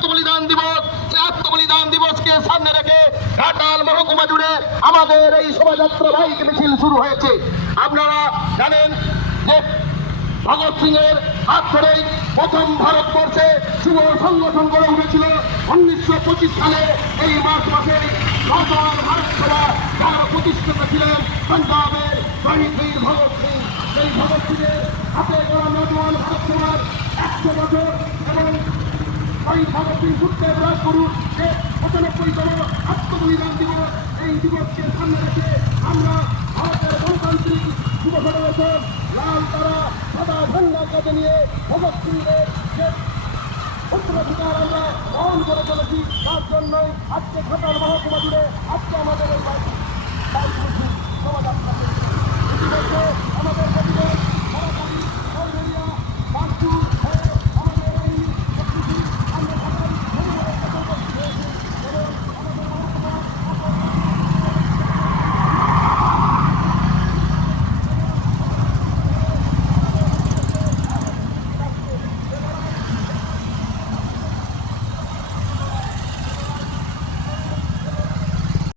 আত্মবলিদান দিবস সেই আত্মবলিদান দিবসকে সামনে রেখে ঘাটাল মহকুমা জুড়ে আমাদের এই শোভাযাত্রা বাইক মিছিল শুরু হয়েছে। আপনারা জানেন যে ভগৎ সিং এর হাত ধরেই প্রথম ভারতবর্ষে যুব সংগঠন গড়ে উঠেছিল উনিশশো পঁচিশ সালে। এই মার্চ মাসে বর্তমান ভারত সভা যারা প্রতিষ্ঠিত ছিলেন পাঞ্জাবের শহীদ বীর ভগৎ সিং। সেই ভগৎ সিং এর হাতে গড়া নতুন ভারত সভার শহীদ ভগৎ সিং সুখদেব রাজগুরুর যে পঁচানব্বইতম আত্মবলিদান দিবস। এই দিবসকে সামনে রেখে আমরা ভারতের গণতান্ত্রিক যুব ফেডারেশন লাল তারা, সাদা ঝান্ডা কাঁধে নিয়ে ভগৎ সিংয়ের যে উত্তরাধিকার আমরা বহন করে চলেছি, তার জন্যই আজকে ঘাটাল মহকুমা জুড়ে আজকে আমাদের এই বাইক মিছিল শোভাযাত্রা ইতিমধ্যে